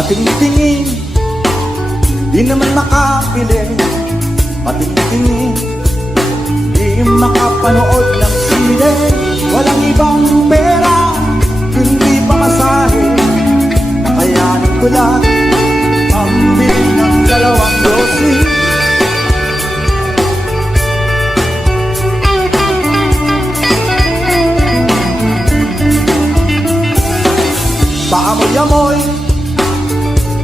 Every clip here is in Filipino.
Patingtingin, di naman makapili. Patingtingin, di makapanood ng sine. Walang ibang pera, kundi pamasahe. Nakayanin ko lang pambili ng 2 dosis. Paamoy-amoy,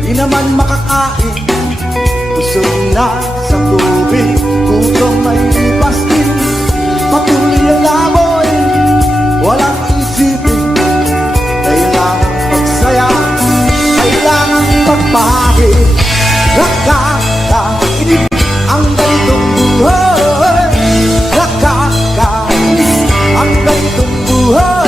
di naman makakain. Busog na sa tubig, gutom may lipas din. Patuloy ang lamoy, walang isipin. Kailangan magsaya, kailangan magpahit. Nakakainis ang ganitong buhay. Nakakainis ang ganitong buhay.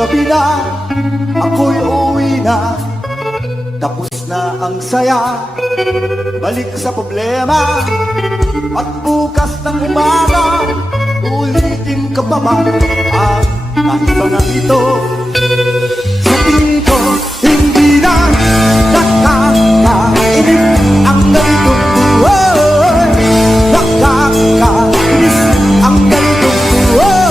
Gabi na, ako'y uwi na. Tapos na ang saya, balik sa problema. At bukas ng umaga, ulitin ka pa ba ang kaiba na ito? Sa tingin ko, hindi na nakakainis ang ganitong buhay. Nakakainis ang ganitong buhay.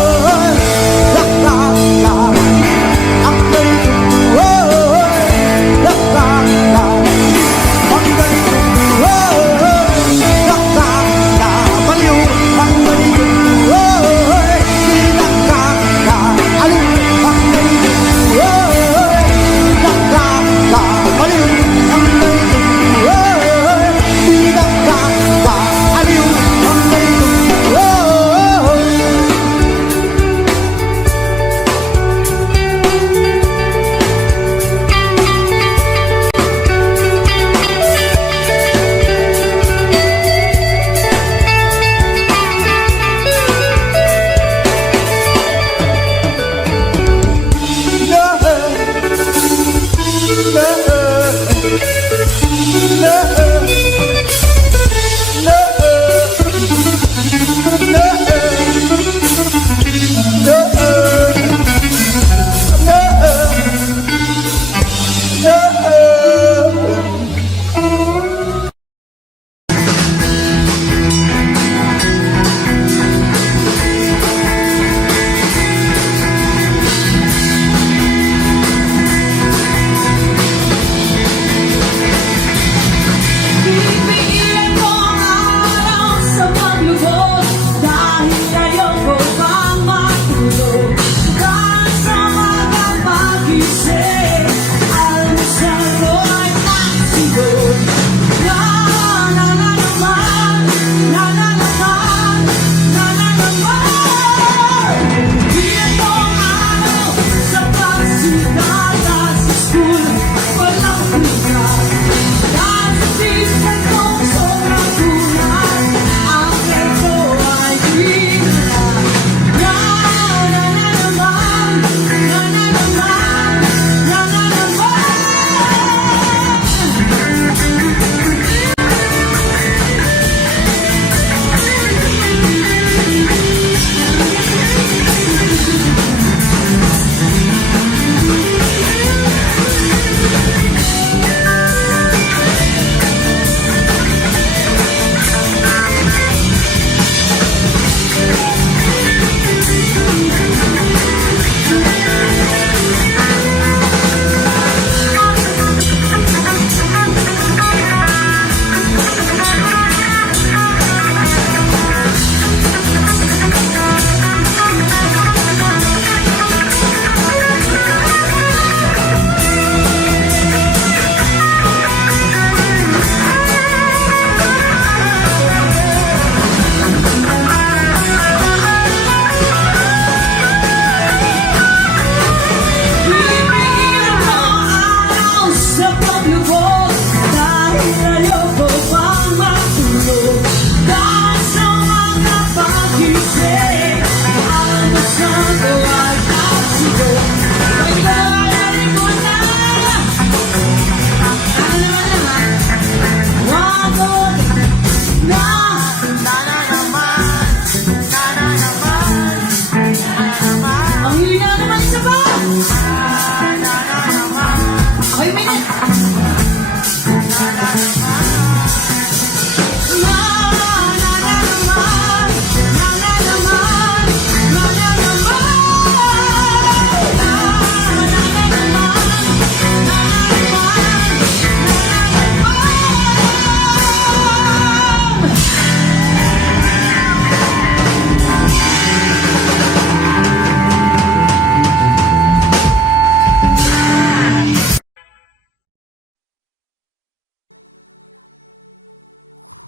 ligo. Ligo, ligo na. Ano naman lahat? Wago, na. Ang hina naman isa pa. Wait a minute.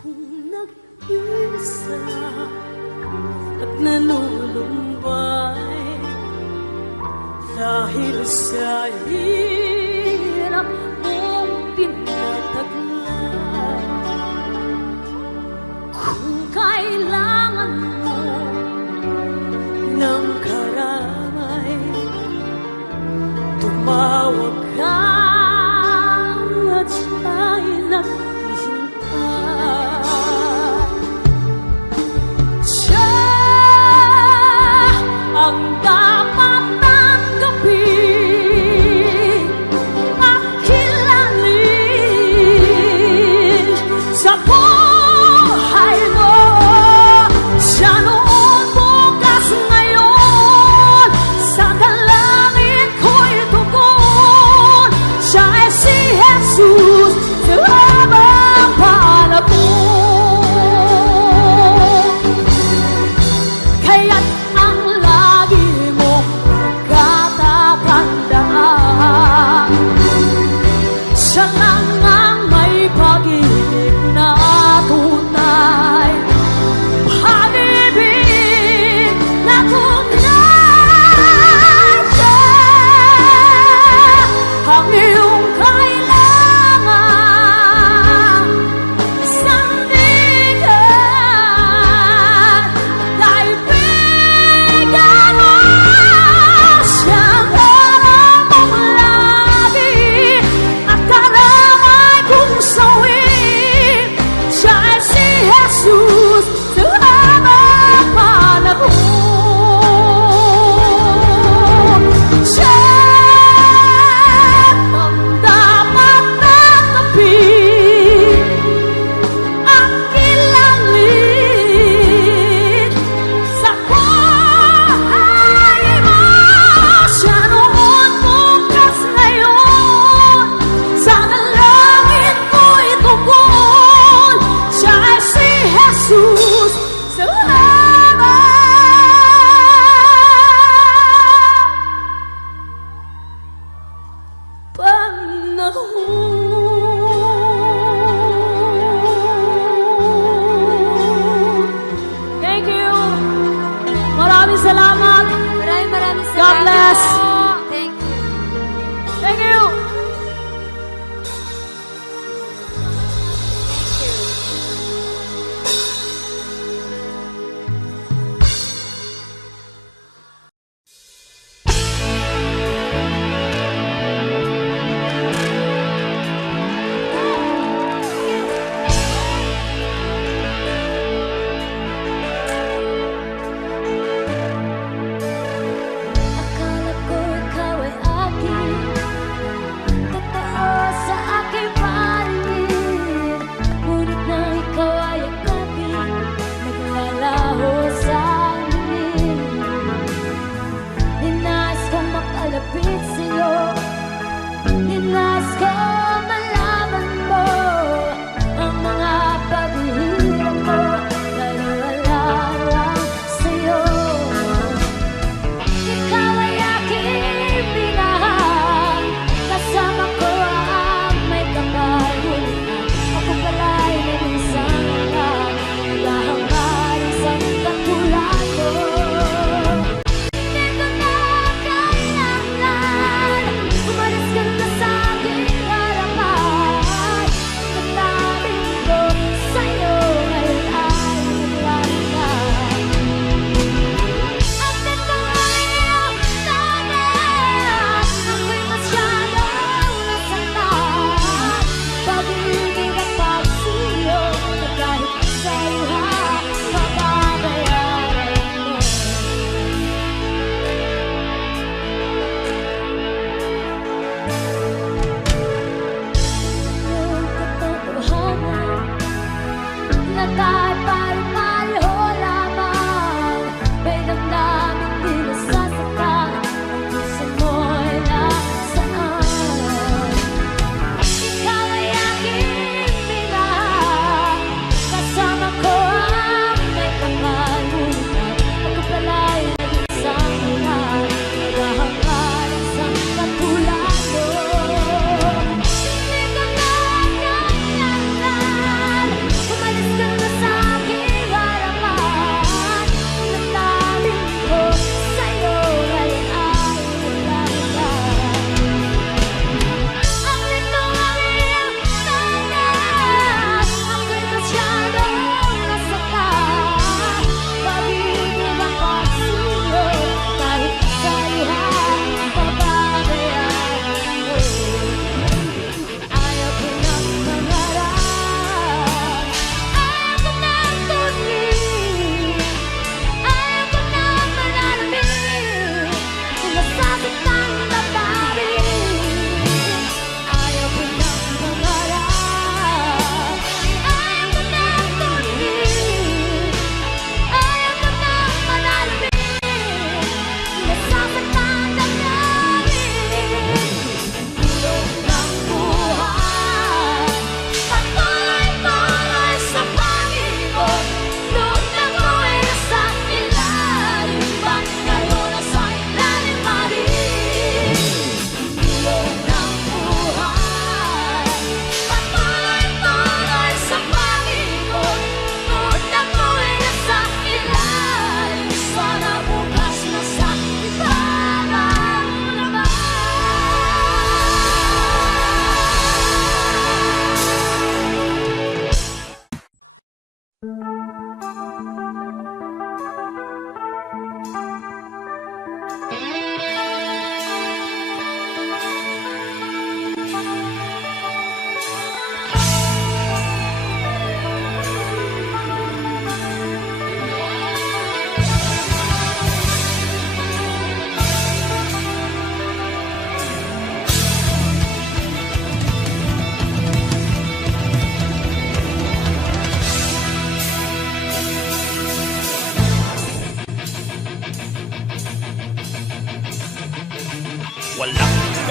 Kung nag-isa at nalulumbay dahil sa hirap mong tinataglay, kung kailangan mo ng karamay, tumawag ka at siya'y naghihintay. Siya ang dapat tanggapin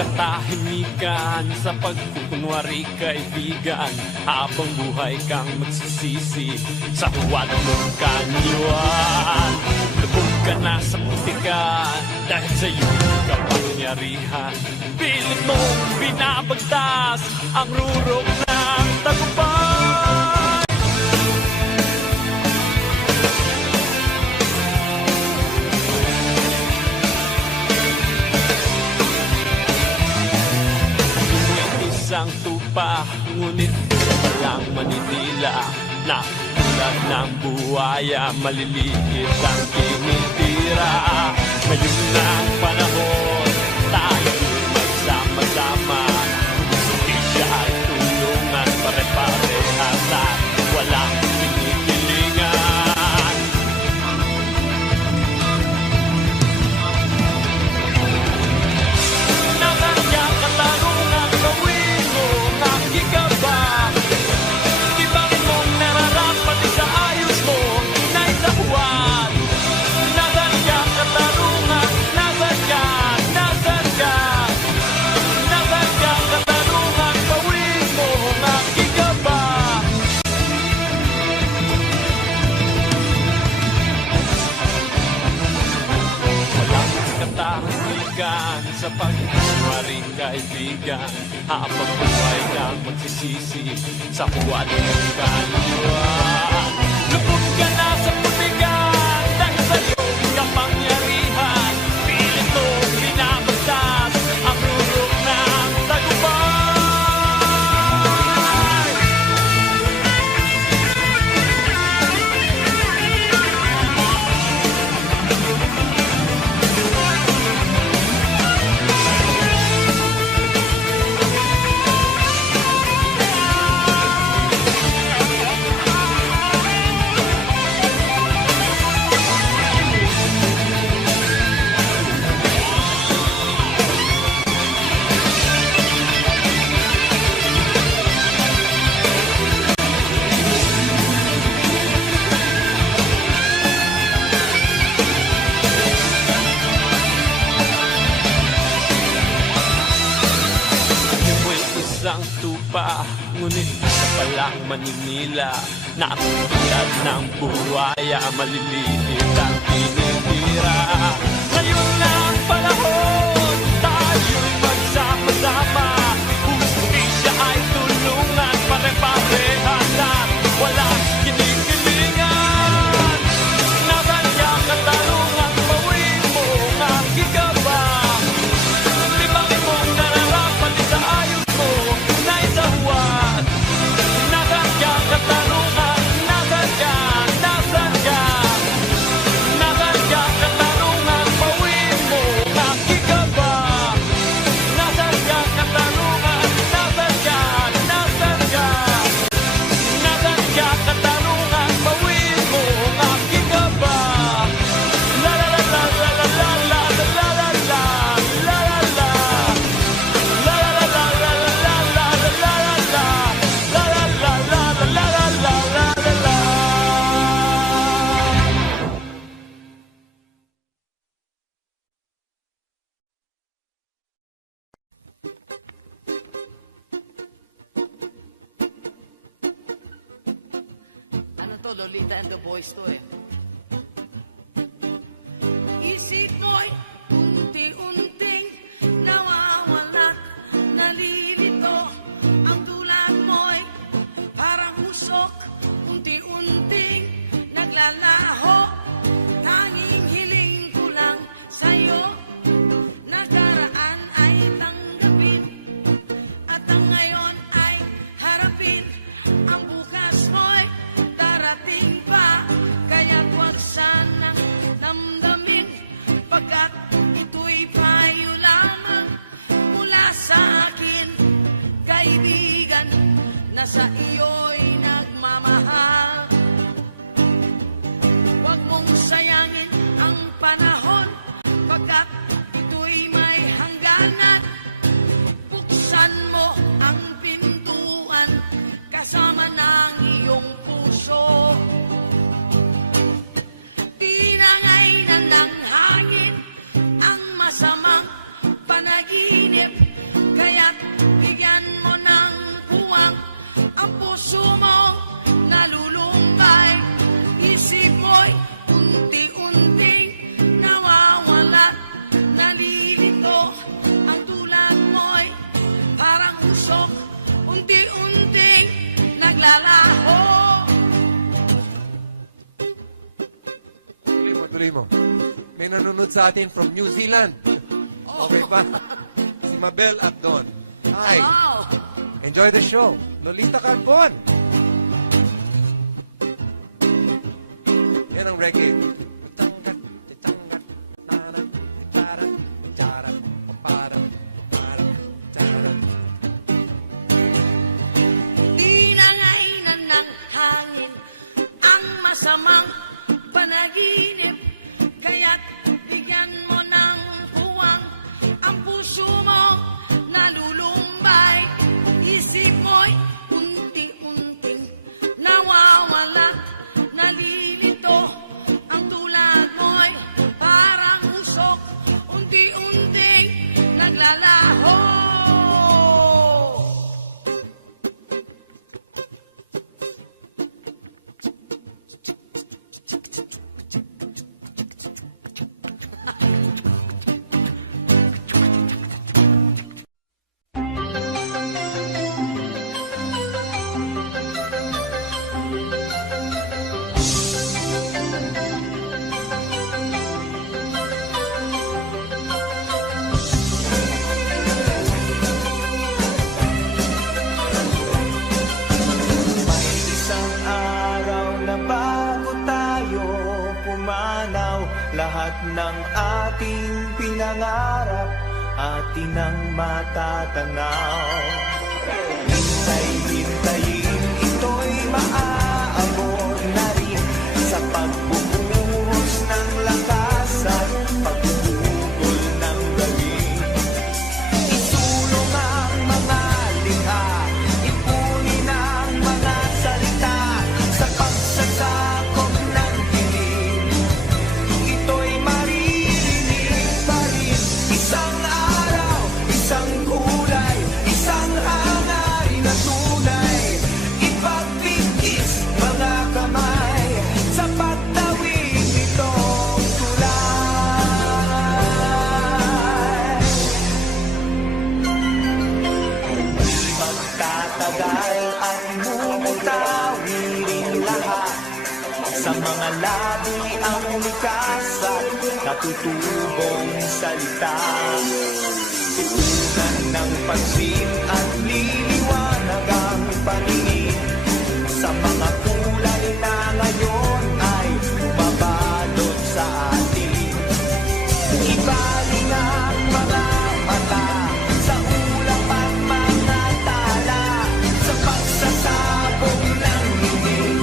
katahimikan sa pagkunwari kaibigan, habang buhay kang magsisisi sa huwad mong kanyuan. Lubog ka na sa putikan dahil sa iyong kapangyarihan. Piling mong binabagtas ang rurok ng tagumpay. Isang tupa, ngunit walang maninila, na tulad ng buhaya, maliliit ang tinitira. Ngayon na ang panahon, tayo magsama-sama. Hindi siya ay tulungan, pare-parehas at walang kinikilingan. Nakayang katarungan, gawin mo ang gigaba. Ibang mong nararapat sa ayos mo na isabuan. Nakayang katarungan, nasadya. Nakayang katarungan, gawin mo ang gigaba. Walang katahimikan sa pagkumaring kaibigan, habang buhay kang magsisisi sa huwad ng kanyuan. Lubog ka na sa putikan dahil sa iyong kapangyarihan. Pilit mo binabagtas ang rurok ng tagumpay. May isang tupa, ngunit isa palang maninila, na tulad ng buhaya, maliliit ang tinitira. Ngayon na ang panahon, tayo'y magsama-sama. Hindi siya ay tulungan, pare-parehas at walang kinikilingan. Nakanyang katarungan, bawin mo ang gigaba. Libangin mong nararapat sa ayos mo na isahuan. Nakanyang katarungan, nasadya. Nakanyang katarungan, bawin mo ang gigaba. Nakanyang katarungan, nasadya. Nakanyang katarungan, bawin mo ang gigaba. La la la la la la la la la la la la la. La la la la la la la la la la la. La la la la la la la la la la. Ano to, Lolita and the Boys to eh. Isip mo'y unti-unting nawawala't nalilito. Ang tulad mo'y parang usok, unti-unting naglalaho. Tanging hiling ko lang sa'yo, nakaraan ay tanggapin, at ang ngayon ay harapin. Ang bukas mo'y darating pa, kaya't wag sanang damdamin, pagkat ito'y payo lamang mula sa akin, kaibigan, na sa iyo'y nagmamahal. Huwag mong sayangin ang panahon, pagkat ito'y may hangganan. Buksan mo ang pintuan kasama ng iyong puso. Tinangay na ng hangin ang masamang panaginip puso mong nalulumbay, isip mo'y unti-unting nawawalat, nalilito. Ang tulad mo'y parang usok, unti-unting naglalaho. Tuloy mo. May nanonood sa atin from New Zealand. Okay pa? Si Mabel Abdon. Hi. Wow! Enjoy the show. Lolita Carbon. Yan ang reggae. Di nangainan ng hangin ang masamang panaginip, kaya't bigyan mo ng puwang ang puso mong nalulumbay, isip mo'y unti-unting nawawalat, nalilito. Ang tulad mo'y parang usok, unti-unting naglalaho. Isang araw na bago tayo pumanaw, lahat ng ating pinangarap atin ang matatanaw. Hintay-hintayin, ito'y maaabot na rin sa pagbubuhos ng lakas at pagbubugol ng galing. Isulong ang mga likha, ipunin ang mga salita sa pagsasakop ng dilim. Ito'y maririnig pa rin. Isang araw, isang kulay, isang hangarin na tunay. Ipagbigis mga kamay sa pagtawid nitong tulay. Magtatagal at mumutawi rin lahat sa mga labi ang likas at natutubong salita. Tutunan ng pansin at liliwanag ang paningin sa mga kulay na ngayon ay bumabalot sa atin. Ibaling ang mga mata sa ulap at mga tala sa pagsasabog ng hingin.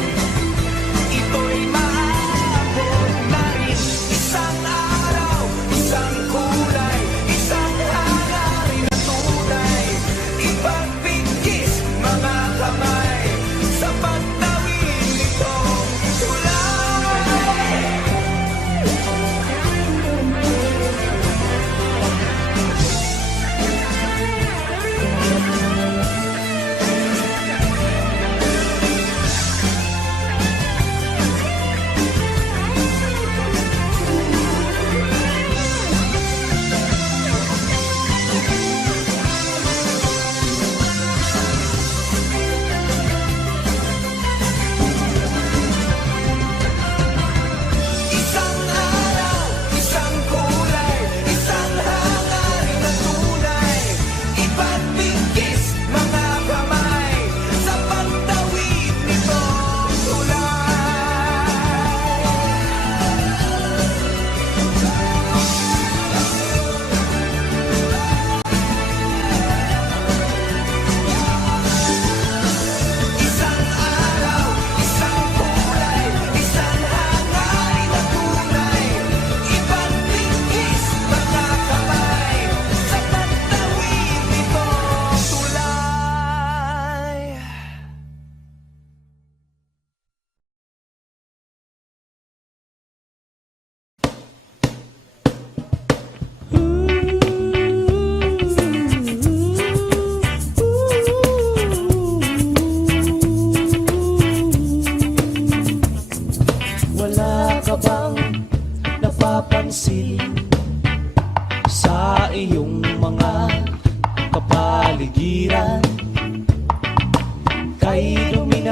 Ito'y maabot na rin. Isang araw, isang kulay, isang hangarin na tunay. Ipagbigis mga kamay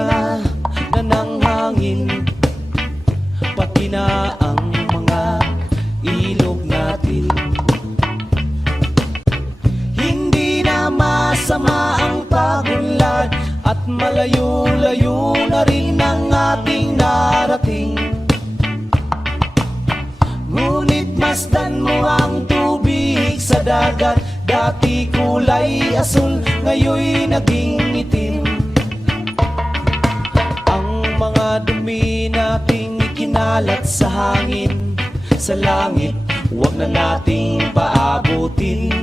na ng hangin, pati na ang mga ilog natin. Hindi na masama ang pagunlad at malayo-layo na rin ang ating narating. Ngunit masdan mo ang tubig sa dagat, dati kulay asul, ngayoy naging itim. Ang mga dumi nating ikinalat sa hangin, sa langit, huwag na nating paabutin.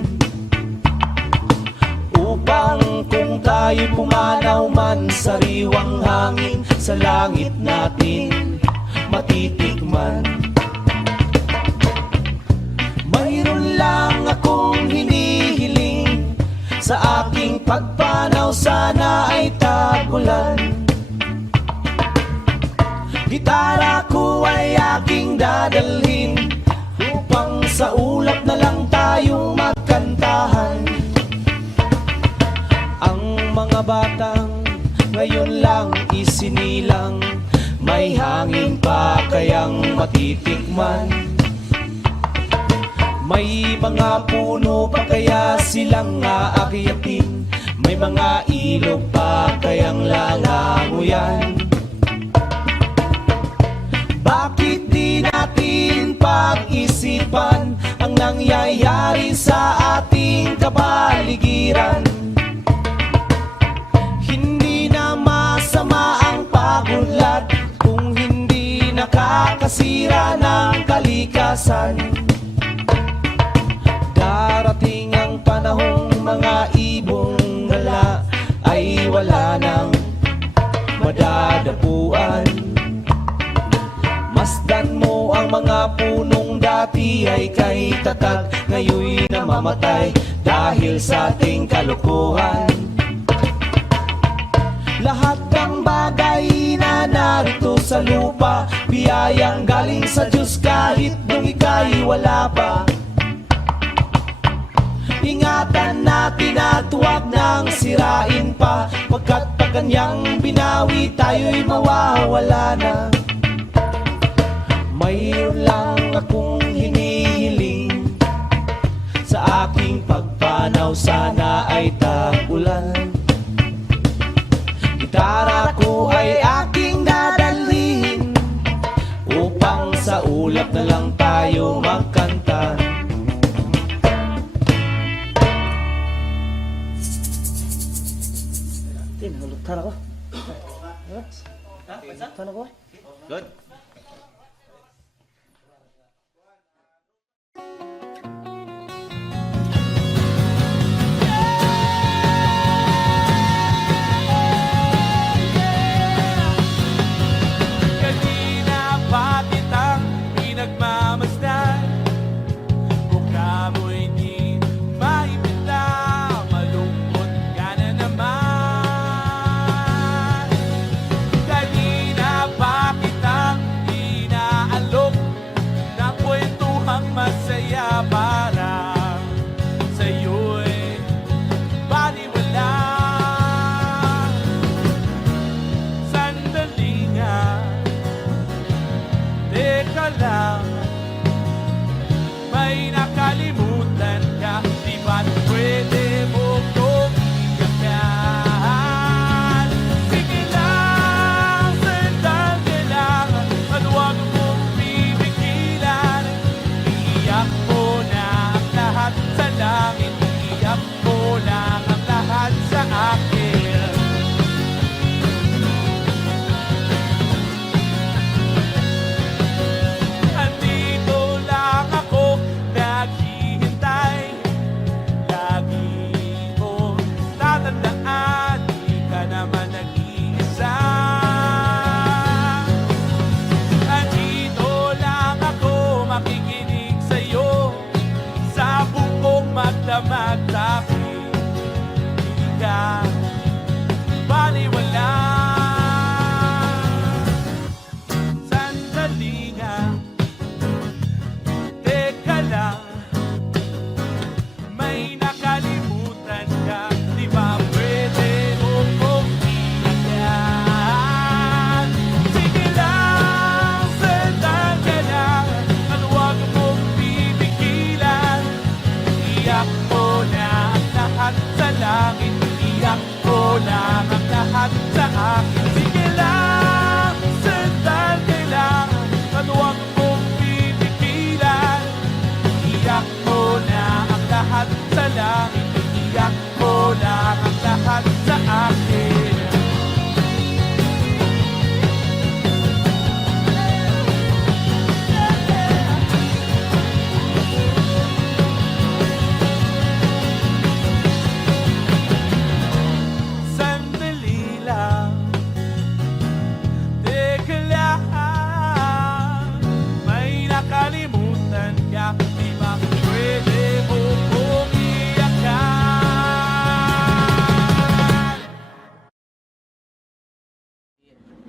Upang kung tayo'y pumanaw man, sariwang hangin sa langit natin matitikman. Mayroon lang akong hinihiling, sa aking pagpanaw sana ay tagulan. Gitara ko ay aking dadalhin, upang sa ulap na lang tayong magkantahan. Ang mga batang ngayon lang isinilang, may hangin pa kayang matitikman. May mga puno pa kaya silang aakyatin, may mga ilog pa kayang lalanguyan. Bakit di natin pag-isipan ang nangyayari sa ating kapaligiran? Hindi na masama ang pagunlad kung hindi nakakasira ng kalikasan. Darating ang panahong mga ibong gala ay wala nang madadapuan. Masdan mo ang mga punong dati ay kay tatag, ngayoy namamatay dahil sa ating kalukuhan. Lahat ng bagay na narito sa lupa, biyayang galing sa Diyos kahit nung ika'y wala pa. Ingatan natin at huwag nang sirain pa, pagkat pag kanyang binawi tayo'y mawawala na. Mayroon lang akong hinihiling, sa aking pagpanaw sana ay tagulan. Gitara ko ay aking dadalhin, upang sa ulap na lang tayo magkanta. Good. Kanina pa kitang pinagmamasdan, mukha mo'y di maipita, malungkot ka na naman. Kanina pa kitang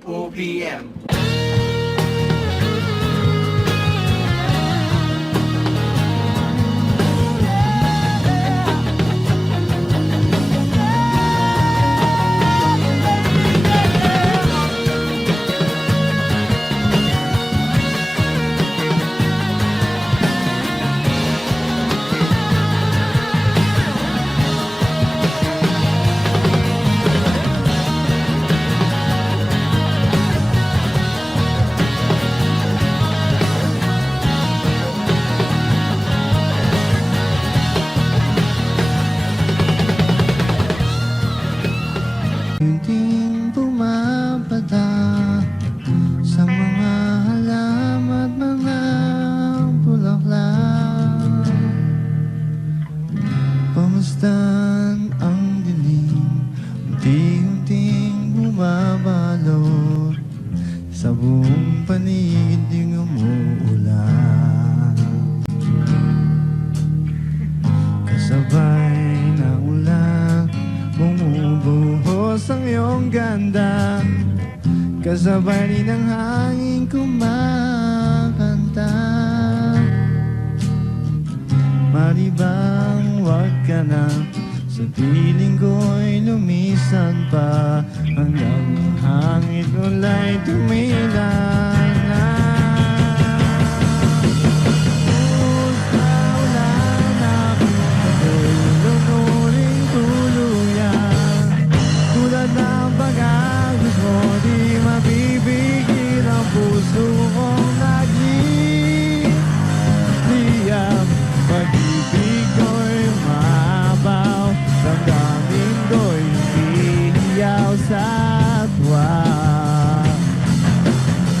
OPM. Hindi bumabada sa mga halaman at mga bulaklak. Pamasdan ang dilim, unti-unting bumabalot sa buong paligid yung umuulan. Kasabay ng ulan, bumubuhos ang iyong ganda. Kasabay rin ng hangin kumakanta. Maribang wag ka na, sa piling ko'y lumisan pa, hanggang hangin ulay tumila na. Puso kong nagliliyab, pag-ibig ko'y mabaw, damdamin ko'y umiiyaw sa tuwa.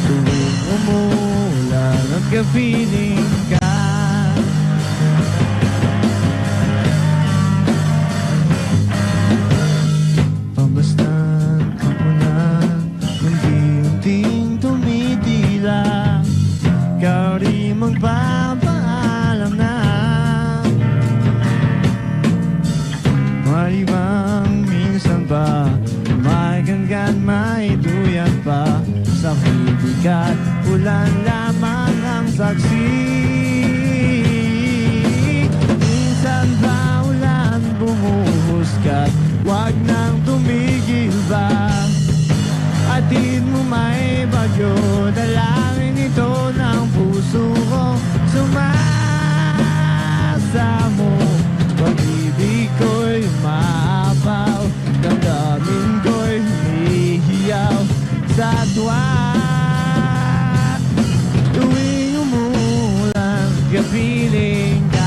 Tuwing umulan at kapiling ka, pamasdan ang ulan, unti-unting tumitila. Ikaw rin magpapaalam na, maribang minsan pa may hanggan may duyan pa. Sa bibigat ulan lamang ang saksi. Minsan pa ulan bumuhuskat, wag nang tumigil ba. Atid mo may bagyo, dalangin ito ng puso ko. Sumasamo, pag-ibig ko'y maapaw, damdamin ko'y humihiyaw sa tuwa. Tuwing umulan, kapiling ka.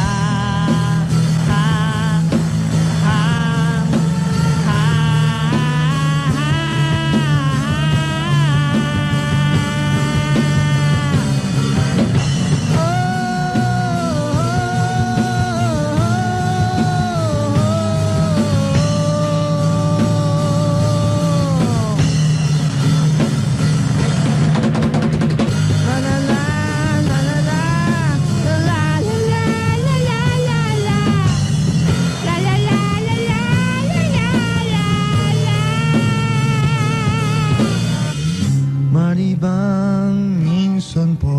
Maribang minsan pa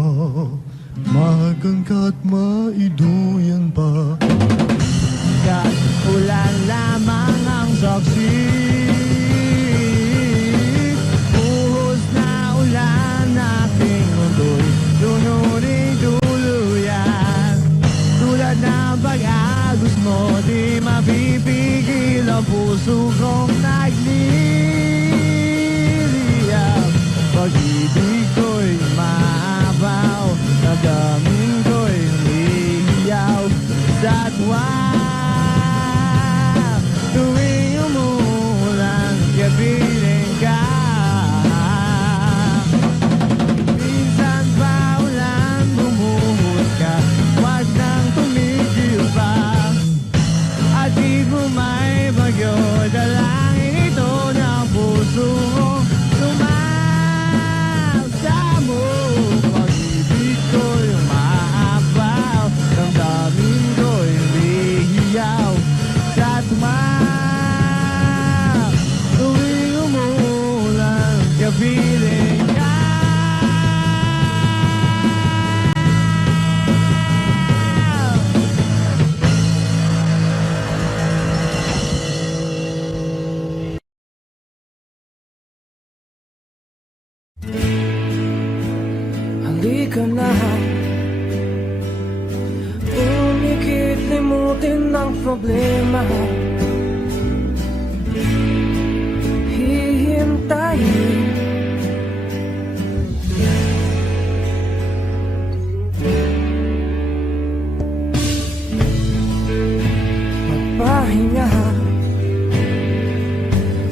mahagan ka't maiduyan pa. Kat ulan lamang ang saksi. Buhos na ulan aking mundo'y lunurin tuluyan. Tulad ng pag-agos mo, di mapipigil ang puso kong nagliliyab. Pag-ibig ko'y maabaw, damdamin ko'y umiiyaw sa di ka na umikit, limutin ang problema. Hihintayin magpahinga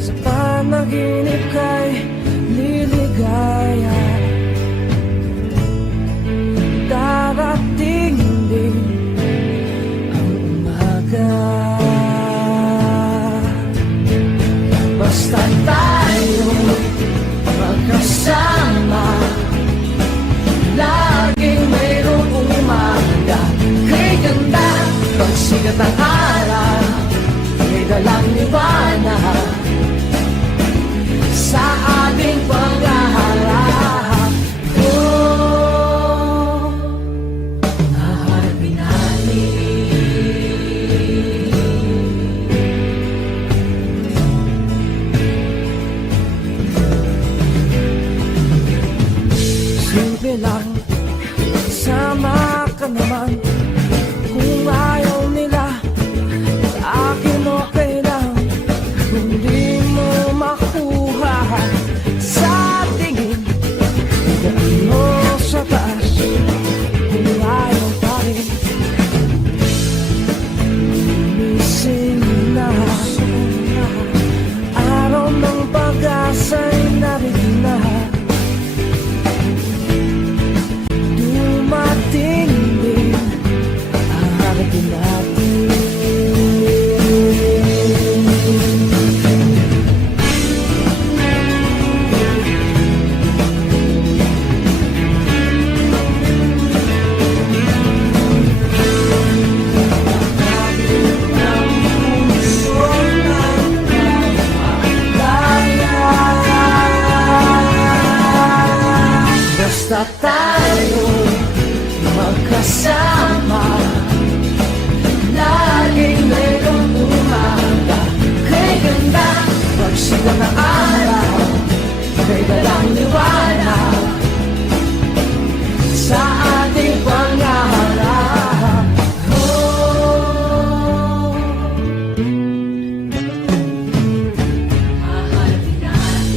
sa panaginip kay liligaya. Darating din ang umaga. Basta tayo magkasama, laging mayroong umaga. Kay ganda, pagsikat ang araw, may dalang liwanag sa ating paghaharap. Oh, mahalin simple lang, sama ka naman. Kung ayaw nila, sa akin okay lang. Kung di mo makuha sa tingin, gawin mo sa taas. Kung ayaw pa rin, linisin na. Araw ng pag-asa'y narinig na. Dumating din, haharapin natin. Basta tayo magkasama, laging mayroong umaga. Kay ganda, pagsikat ng araw, may dalang liwanag sa ating panghaharap. Oh, mahalin natin.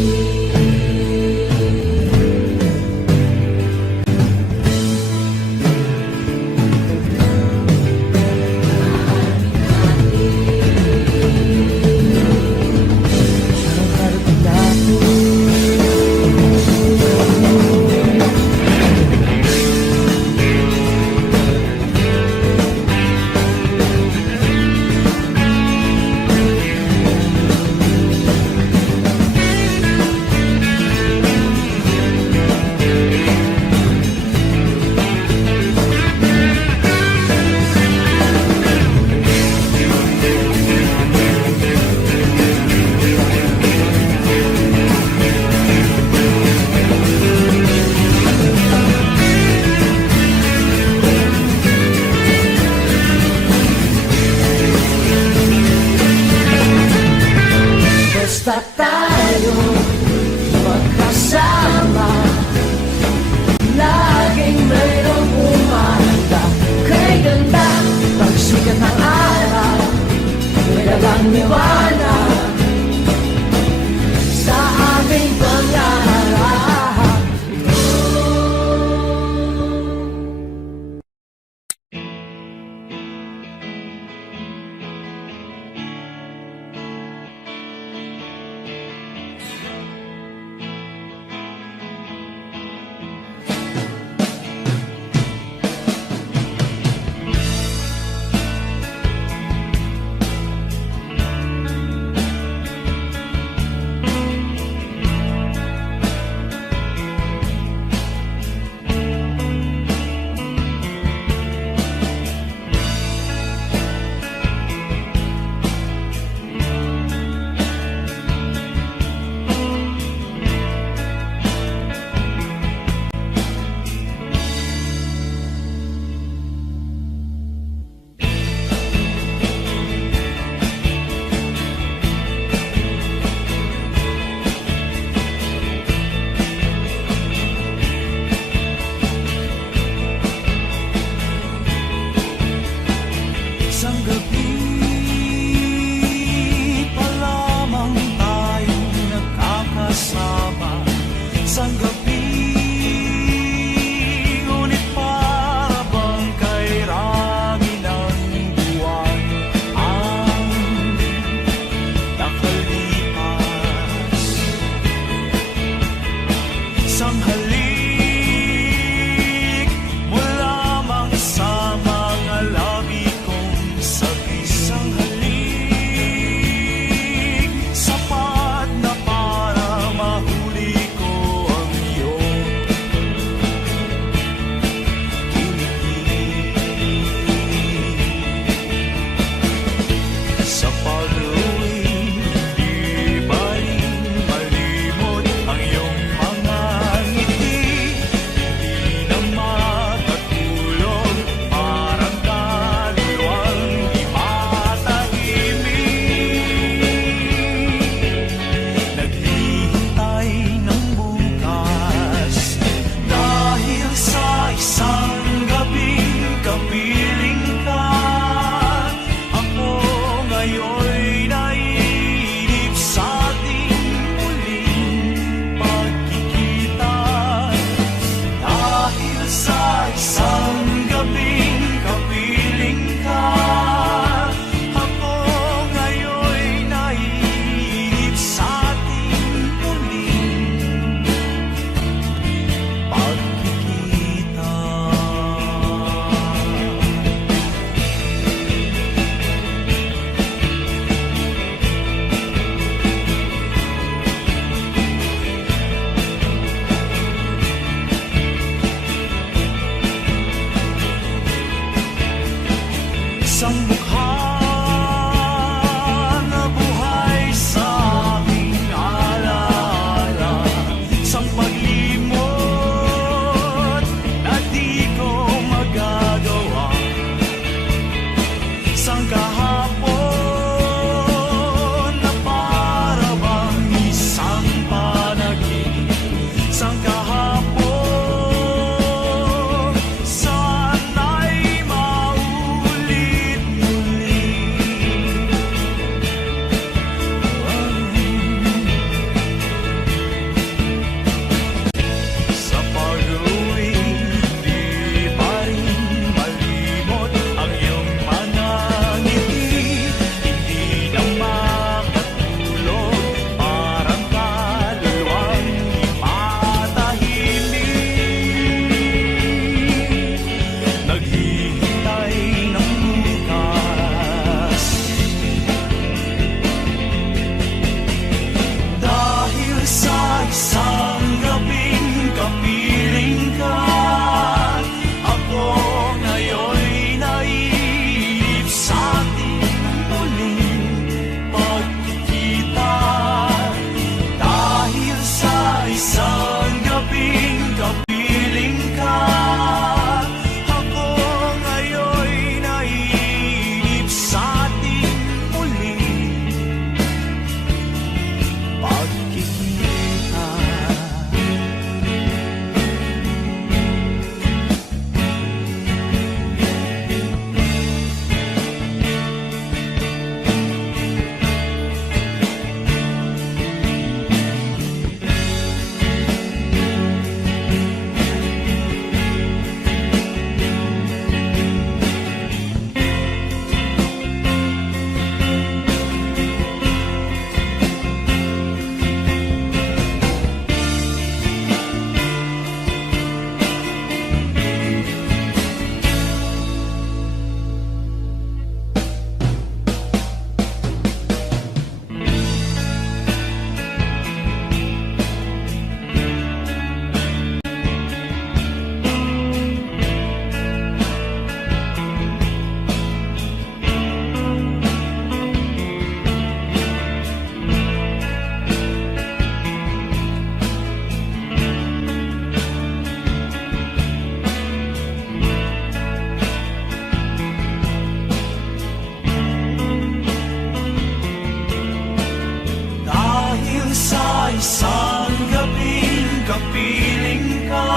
kapiling ka.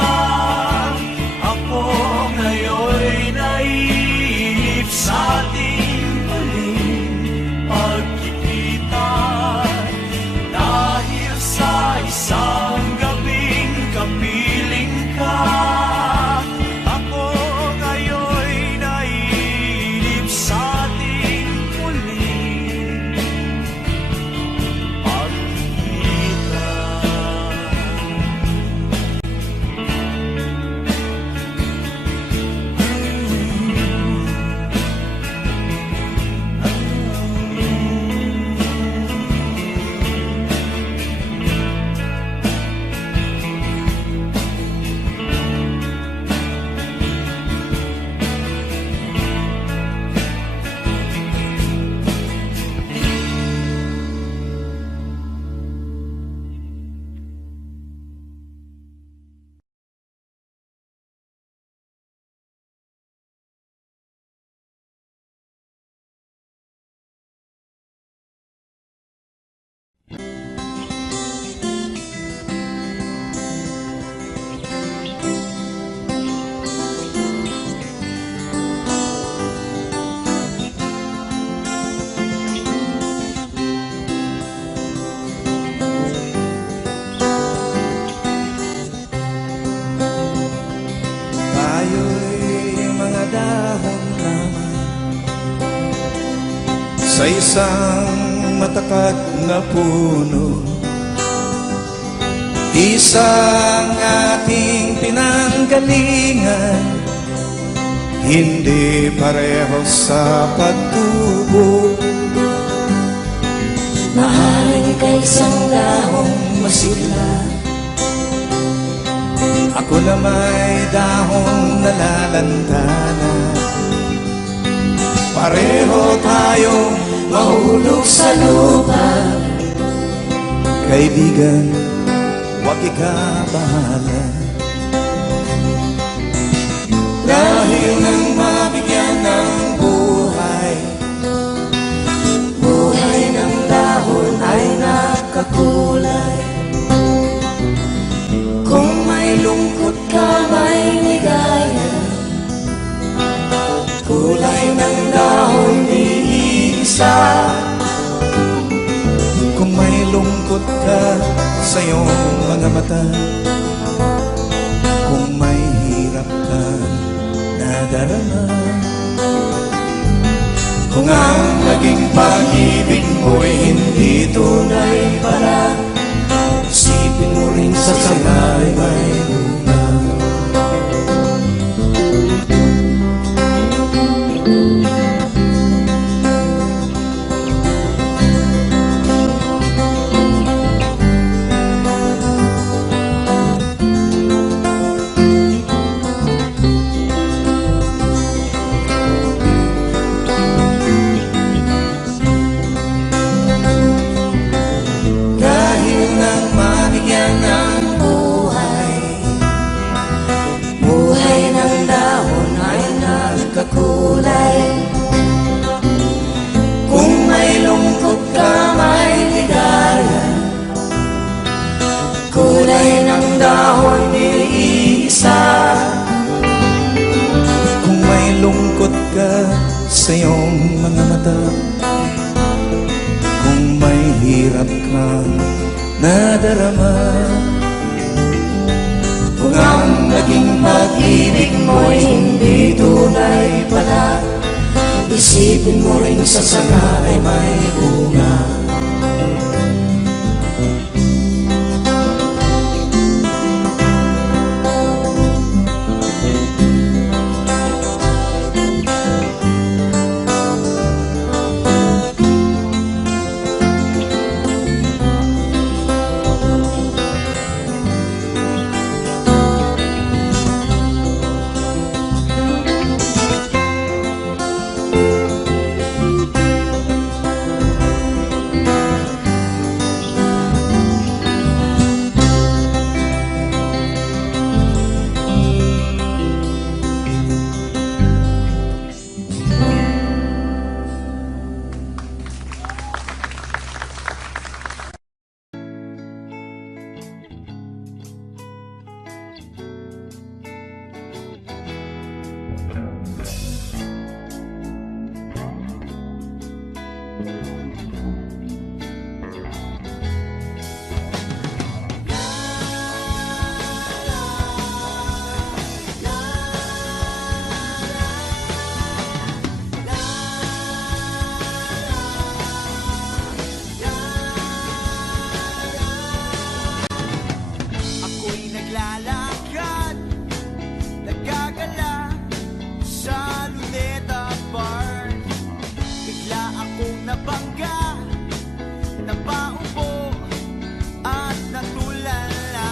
Ako ngayon naiinip sa ating muling pagkikita. Dahil sa isang gabing kapiling ka. Ako ngayon naiinip sa ating muling pagkikita. Tayo'y mga dahon lamang sa isang matakad na puno. Isang ating pinanggalingan, hindi pareho sa pagtubo. Maaaring ka isang dahong masigla. Ako na may dahong nalalantana. Pareho tayong Mahulog sa lupa. kaibigan, huwag ikabahala. Dahil nang mabigyan ng buhay, Buhay ng dahon ay nakakulay. Kung may lungkot ka, may ligaya. kulay ng dahon iisa. Kung may lungkot ka sa iyong mga mata, kung may hirap ka nadarama, kung ang naging pag-ibig mo'y hindi tunay pala, isipin mo rin sa sangay may bunga. Dahil nang mabigyan ng buhay, Buhay ng dahon ay nakakulay. kung may lungkot ka may ligaya, Kulay ng dahon iisa. Kung may lungkot ka sa iyong mga mata, kung may hirap kang nadarama, kung ang naging pag-ibig mo'y hindi tunay pala, isipin mo rin sa sanga ay may bunga. naglalakad, nagkagala sa Luneta Park. Bigla akong nabangga, napaupo at natulala.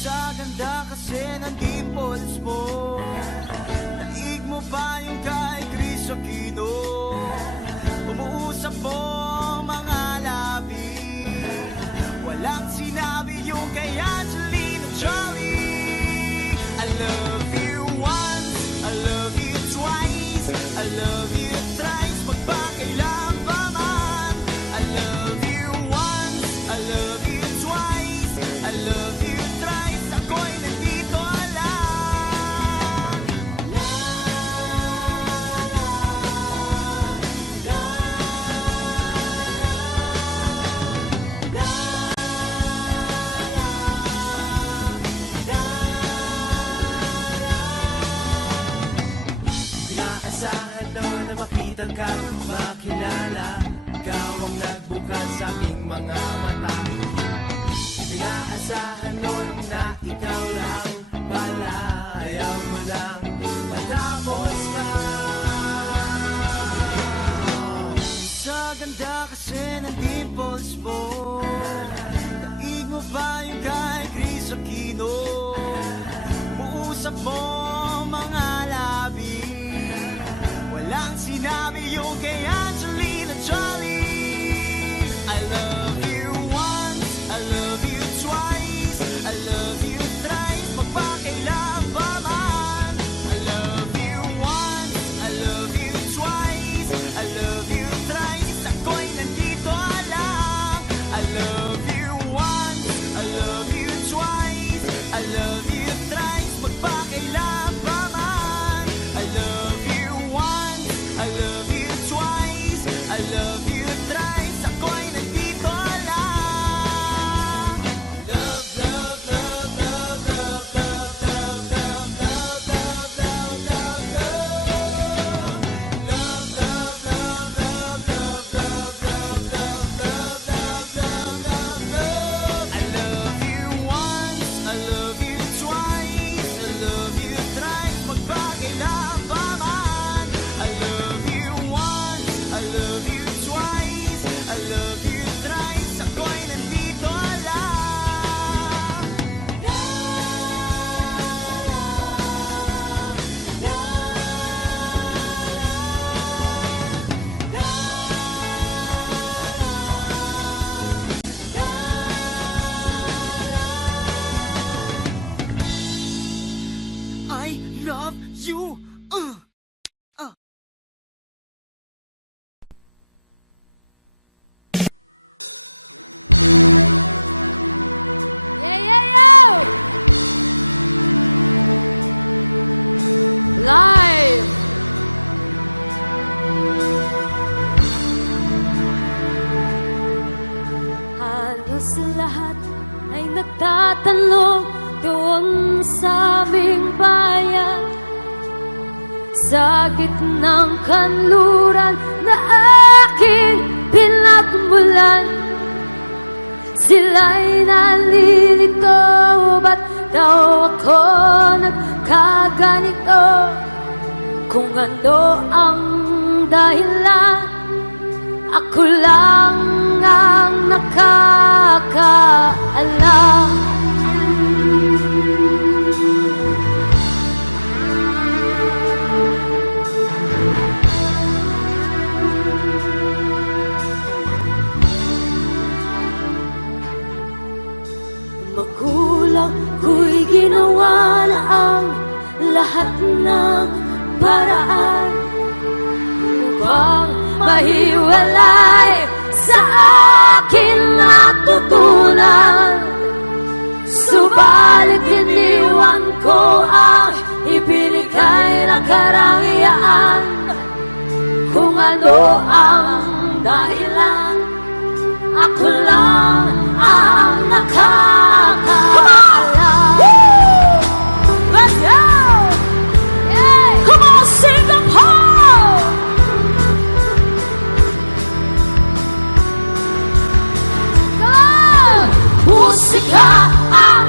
Sa ganda kasi ng dimples mo, daig mo pa yung kay Chris Aquino. Umuusap mo mga labi, walang sinabi yung kay Angelina Jolie. I love you once, I love you twice, I love you thrice, magpakailan pa man. I love you once, I love you twice, I love you thrice, ako'y nandito lang. La, la, la, Inaasahan noon na makita ka, makilala. Ikaw ang nagbukas sa aking mga mata. Inaasahan noon na ikaw lang pala. Ayaw mo lang matapos pa. Sa ganda kasi ng dimples mo, daig mo pa yung kay Chris Aquino. Umuusap mo mga labi, walang sinabi yung kay Angelina Jolie. I love you once, I love you twice, I love you thrice, magpakailan pa man. I love you once, I love you twice, I love you thrice, ako'y nandito lang. I love you once, I love you twice, I love you thrice, magpakailan pa man. I love you once, I love you twice, I love you thrice, ako'y nandito lang. Love, love, love, love, love, love, love, love, love, love, love, love, love. Love, love, love, love, love, love, love, love, love, love, love, love. I love you once, I love you twice, I love you thrice, magpakailan pa man. I love you once, I love you twice, I love you thrice, ako'y nandito lang. La, la, I love you. Yeah, yeah, yeah! Live! Halos lahat ay nagtatanong doon sa aming bayan, sa gitnang kanluran na aking pinagmulan. Sila'y nalilito, ba't daw ako nagkaganito? Kung ano ang dahilan, ako lang ang nakakaalam. Magulang ko'y ginawa na ang lahat ng paraan upang mahiwalay sa akin natutunan. Subalit iniwan ko ang ibinigay na karangyaan. Kung ano ang dahilan, ako lang ang nakakaalam. Let's go! Yay! Come on, Singapore! Come on! Musika ang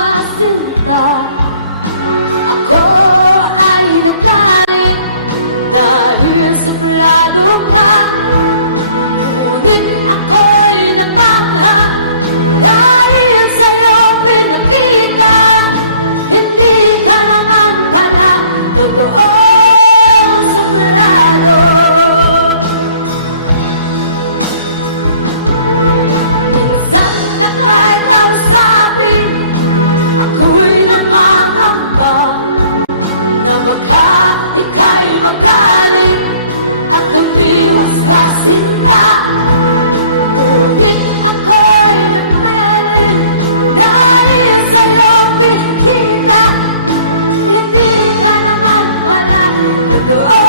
pa sinta. Ako ay nagalit dahil suplado ka. Ngunit ako'y namangha dahil sa'yo pinakita. Hindi ka naman pala totoong suplado. Minsan ka kay kausapin, ako'y nangangamba na baka ika'y magalit at tumiwas ka sinta. Ngunit ako'y nagmamayanin dahil sa'yo pinakita. Hindi ka naman pala totoo.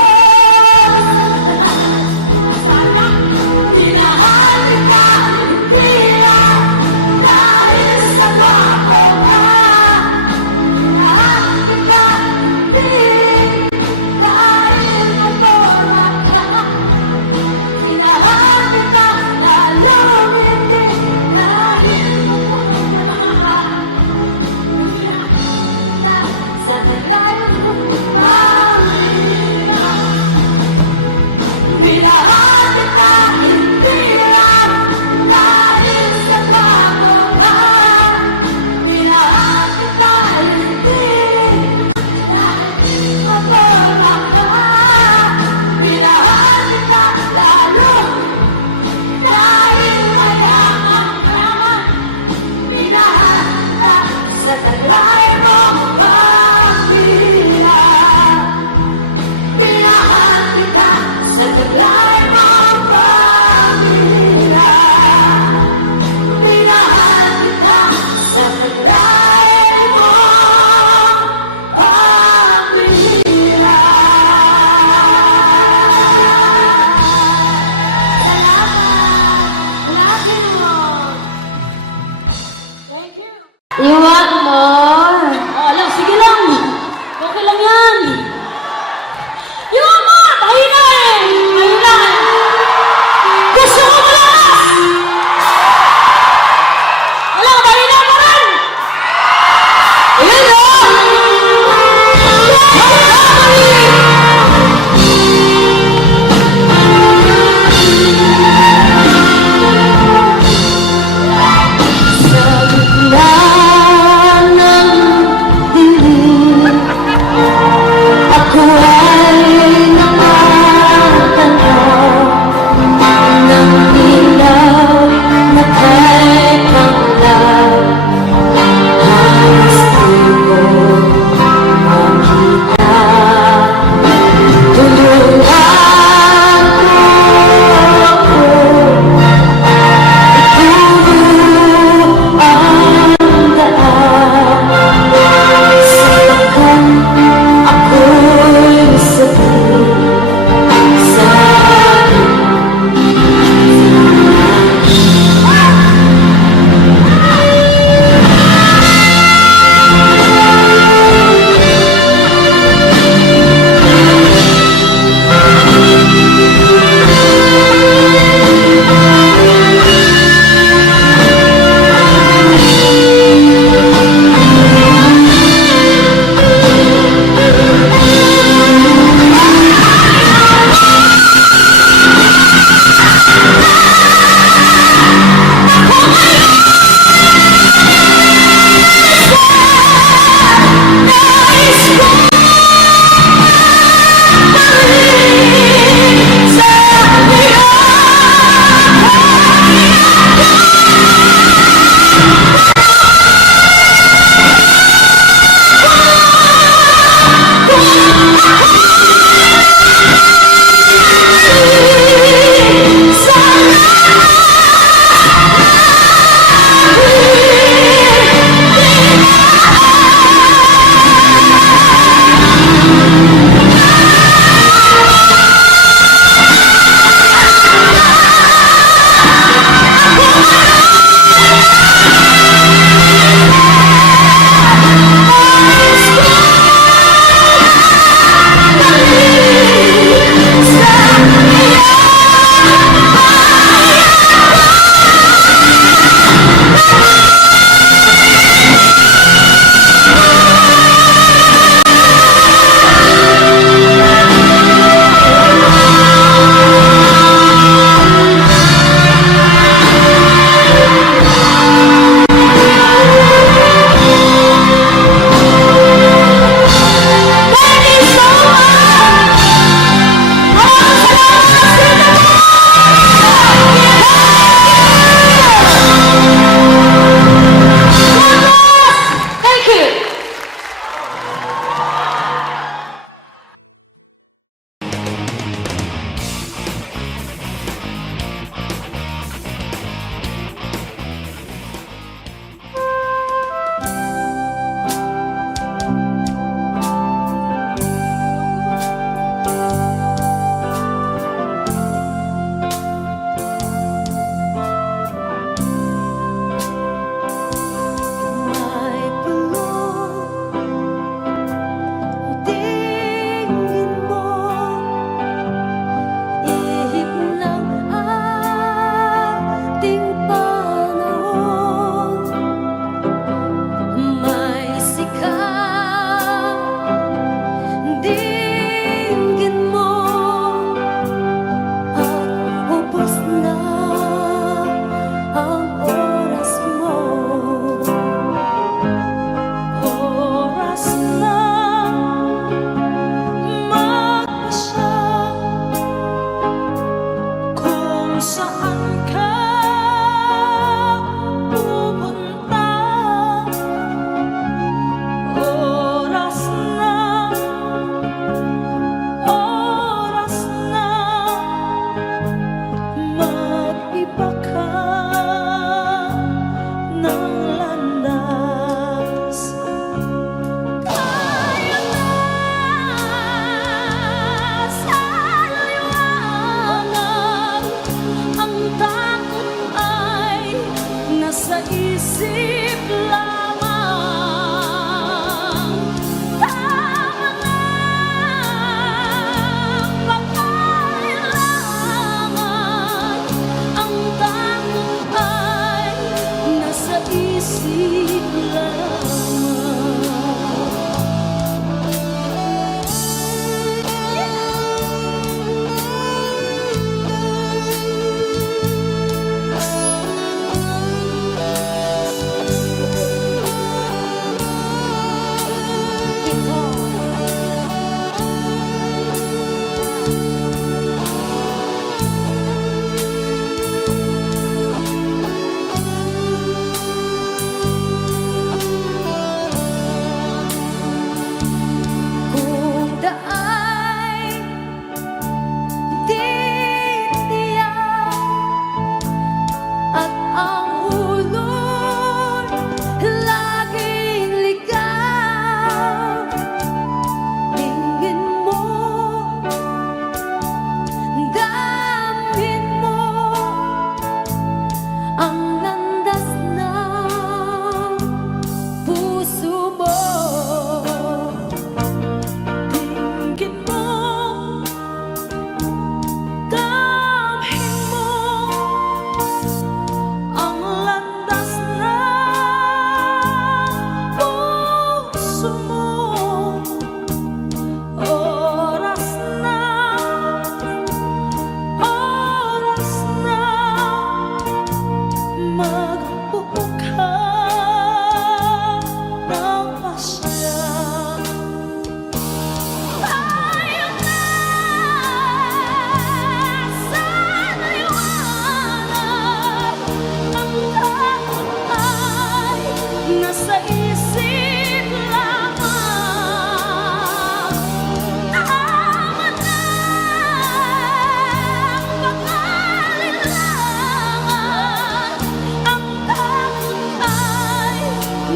Sayang, minahal kita, hindi lang dahil sa gwapo ka. Minahal kita, hindi dahil maforma ka. Minahal kita, lalong hindi dahil maforma ka. Minahal kita sa taglay mo pamira. Minahal kita, hindi lang dahil sa gwapo ka. Minahal kita, hindi dahil maforma ka. Minahal kita, lalo dahil mayaman ka naman. Minahal kita sa taglay mong pambira. Minahal kita sa taglay mong pambira. Minahal kita sa taglay mong pambira. Salamat, Platinum. Thank you. You want more? Alam, sige lang. Okay lang yan. You want more? Mahina eh. Mahina. Gusto mo malakas? Wala, mahina mo rin. Yun o. Sa gitna ng dilim, ako ay nakatanaw ng ilaw na kay panglaw. Halos di ko makita. Tulungan mo ako, ituro ang daan, sapagkat ako'y sakit sa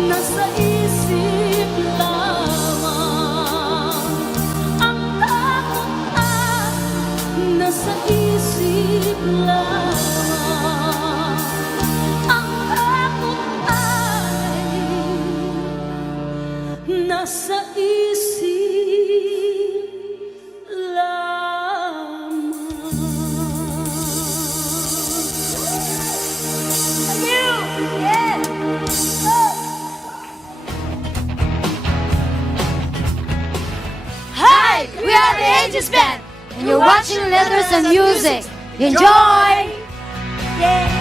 nasa isip lamang. Ang takot ay nasa isip lamang. Ang takot ay nasa isip lamang. Thank you! Yeah! Hi, we are the Aegis Band, and you're watching Letters and Music. Enjoy! Yeah!